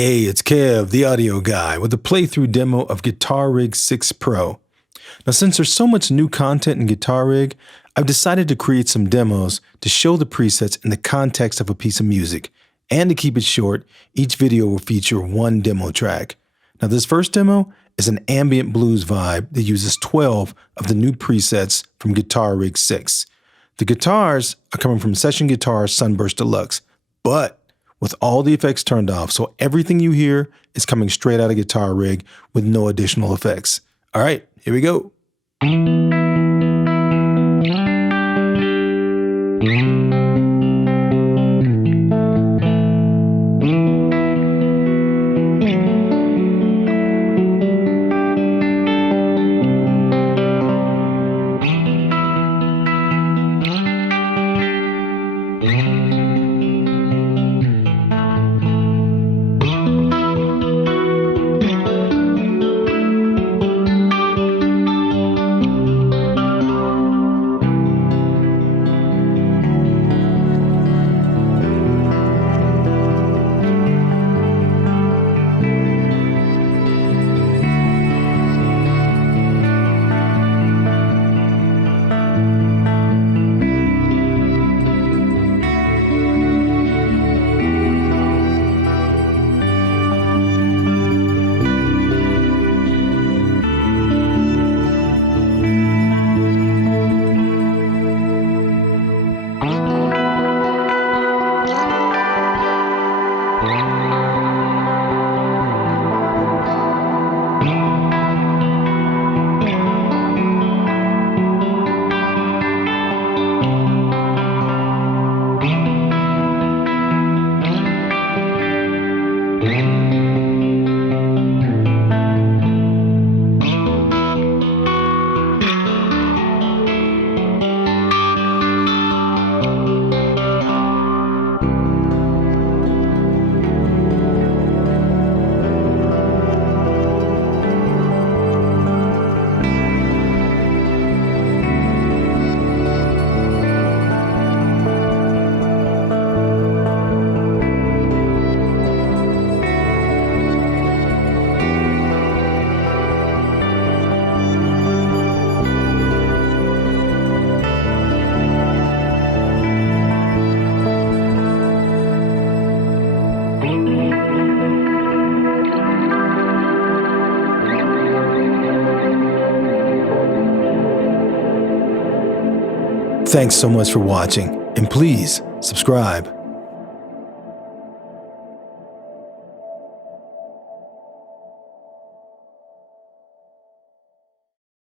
Hey, it's Kev, the audio guy, with a playthrough demo of Guitar Rig 6 Pro. Now, since there's so much new content in Guitar Rig, I've decided to create some demos to show the presets in the context of a piece of music. And to keep it short, each video will feature one demo track. Now, this first demo is an ambient blues vibe that uses 12 of the new presets from Guitar Rig 6. The guitars are coming from Session Guitar Sunburst Deluxe, but with all the effects turned off, so everything you hear is coming straight out of Guitar Rig with no additional effects. All right, here we go. Thanks so much for watching, and please subscribe.